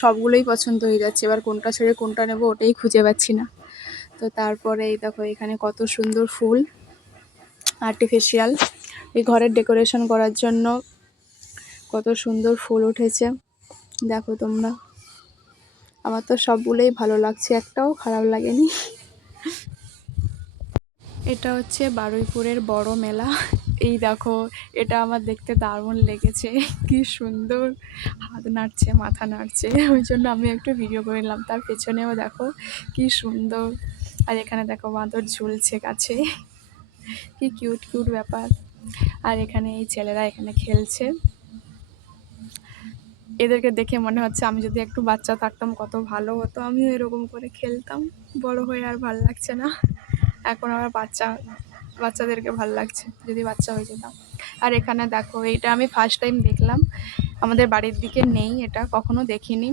সবগুলোই পছন্দ হয়ে যাচ্ছে, এবার কোনটা ছেড়ে কোনটা নেব ওটাই খুঁজে পাচ্ছি না। তো তারপরে এই দেখো এখানে কত সুন্দর ফুল আর্টিফিশিয়াল, এই ঘরের ডেকোরেশন করার জন্য কত সুন্দর ফুল উঠেছে দেখো তোমরা। আমার তো সবগুলোই ভালো লাগছে, একটাও খারাপ লাগেনি। এটা হচ্ছে বারুইপুরের বড় মেলা। এই দেখো এটা আমার দেখতে দারুণ লেগেছে, কি সুন্দর হাত নাড়ছে মাথা নাড়ছে, ওই জন্য আমি একটু ভিডিও করে নিলাম। তার পেছনেও দেখো কি সুন্দর, আর এখানে দেখো বাঁদর ঝুলছে গাছে, কি কিউট কিউট ব্যাপার। আর এখানে এই ছেলেরা এখানে খেলছে, এদেরকে দেখে মনে হচ্ছে আমি যদি একটু বাচ্চা থাকতাম কত ভালো হতো, আমিও এরকম করে খেলতাম। বড় হয়ে আর ভাল লাগছে না, এখন আমার বাচ্চাদেরকে ভাল লাগছে, যদি বাচ্চা হয়ে যেতাম। আর এখানে দেখো এটা আমি ফার্স্ট টাইম দেখলাম, আমাদের বাড়ির দিকে নেই, এটা কখনো দেখিনি।